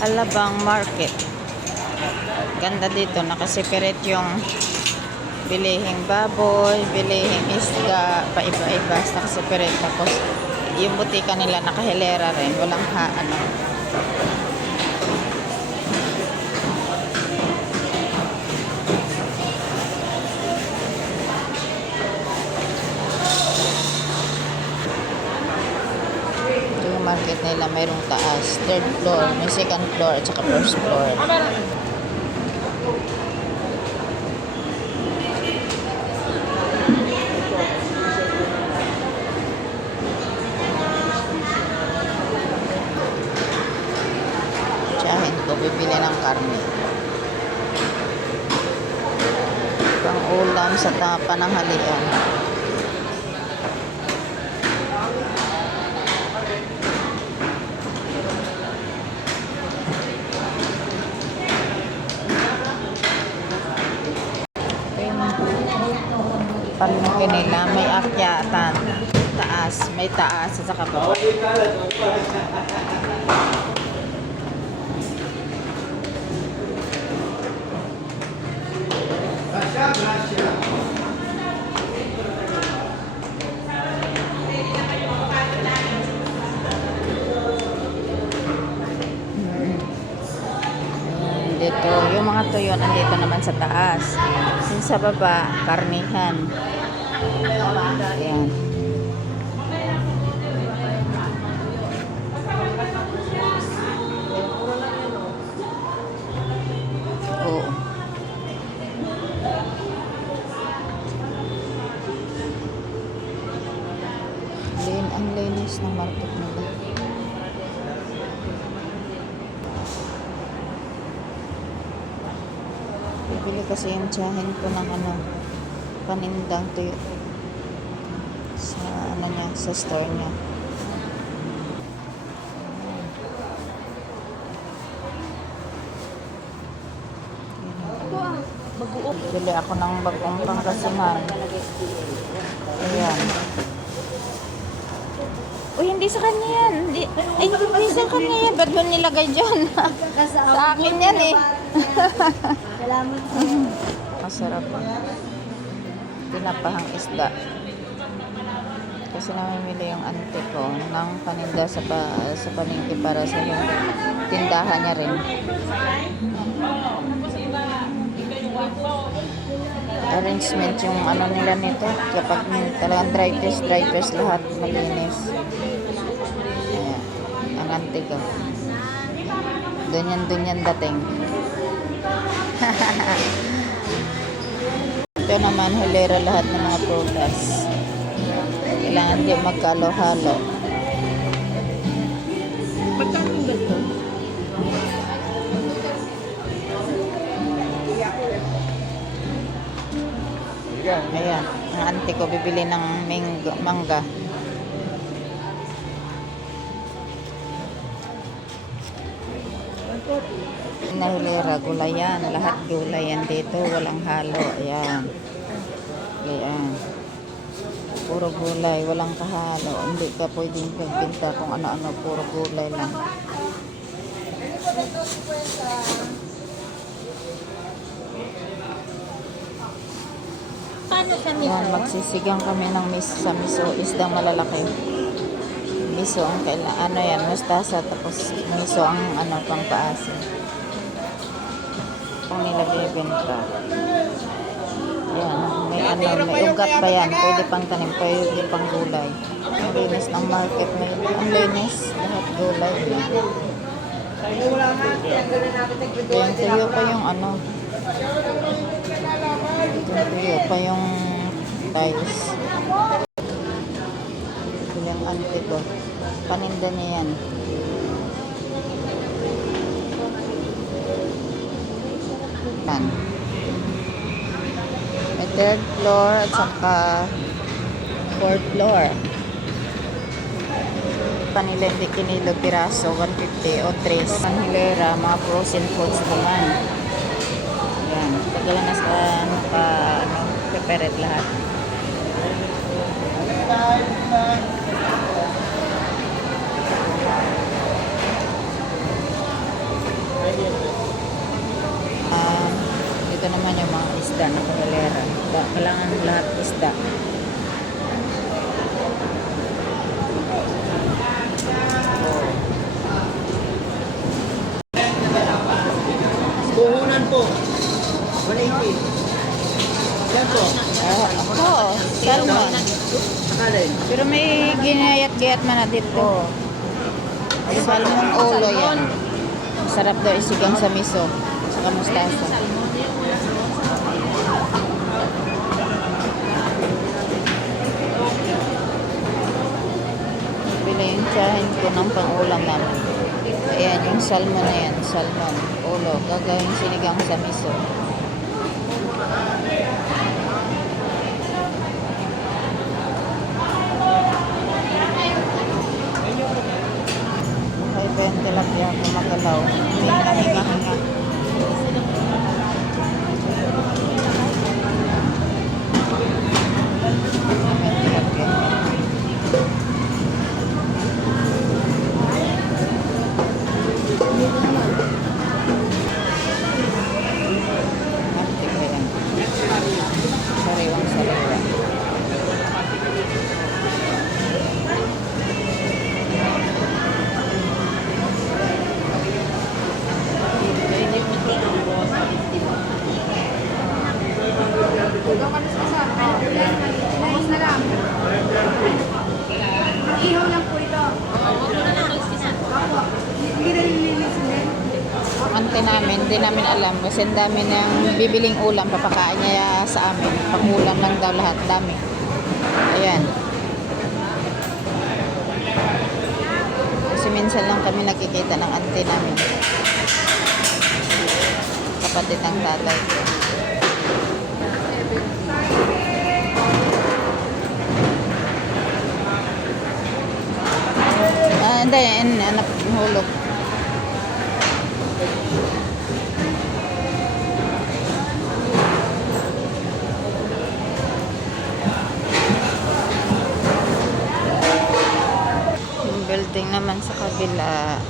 Alabang Market. Ganda dito, nakasiperate yung bilihing baboy, bilihing isda, paiba-iba, nakasiperate. Tapos yung butika nila nakahilera rin, walang ano. Market nila mayroong taas, third floor, may second floor at saka first floor. Tsahin ko, bibili ng karne. Pang ulam sa pananghalian. Palengke nila may akyatan, taas, may taas at saka baba. Dito, yung mga tuyo nandito naman sa taas. Yung sa baba, karnihan. Ayan. Oo. Ang linis ng market nila. Bibili kasi yung tiyahin ko ng panindang tuyo sa niya, sa store niya. Bili ako ng bagong Pangasinan. Ayan. Uy, hindi sa kanya yan. Hindi sa kanya yan. Ba't mo nilagay dyan? Sa akin yan eh. Salamat. Masarap. Tinapahang isda. Kasi namimili yung auntie ko ng paninda sa palengke para sa yung tindahan niya rin. Arrangement yung nila nito. Kapag talagang dry fish lahat malinis. Ayan. Ang auntie ko. Doon yan dating. Ito naman, hilera lahat ng mga prutas. Kailangan di magkalo-halo. Magkano ba ito? Ayan, ang auntie ko bibili ng mangga. Na hilera, gulayan. Lahat gulayan dito, walang halo. Ayan. Ayan. Puro gulay, walang kahalo. Hindi ka pwedeng pagbinta kung ano-ano, puro gulay lang. Yan, magsisigang kami ng sa miso, isdang malalaki. Miso ang yan, mustasa, tapos miso ang pang paasin. Kung nila bibenta. Yan, may ugat pa yan, pwede pang tanim, pwede pang gulay. Ang linis ng market na yun. Ang linis, lahat gulay. Yung tuyo pa yung tuyo pa yung tiles. Yung auntie ko, paninda niya yan. Yan. May third floor at saka fourth floor. Panila hindi kinilo piraso, 150 o 3. Panhilera, mga frozen foods naman. Yan. Tagalan na sa prepare lahat. Pero may ginayat-gayat man na dito. Salmon ulo yan. Masarap daw isigang sa miso. Saka mustasa. Pila yung tsahin ko ng pang-ulam namin. Ayan, yung salmon na yan. Salmon ulo. Gagawin sinigang sa miso. Ay, ba yung tilapia kumagalaw. Hinga-hinga. May tilapia. Mantik ba yan? Sariwang sariwa. Ayos na lang. Ihaw lang po ito. Opo. Hindi na nililisin din. Ante namin, hindi namin alam kasi ang dami ng bibiling ulam, papakain niya sa amin. Pang-ulam lang daw lahat, dami. Ayan. Kasi minsan lang kami nakikita ng ante namin. Kapatid ng tatay ko. Hindi, anak, hulog. Yung building naman sa kabila.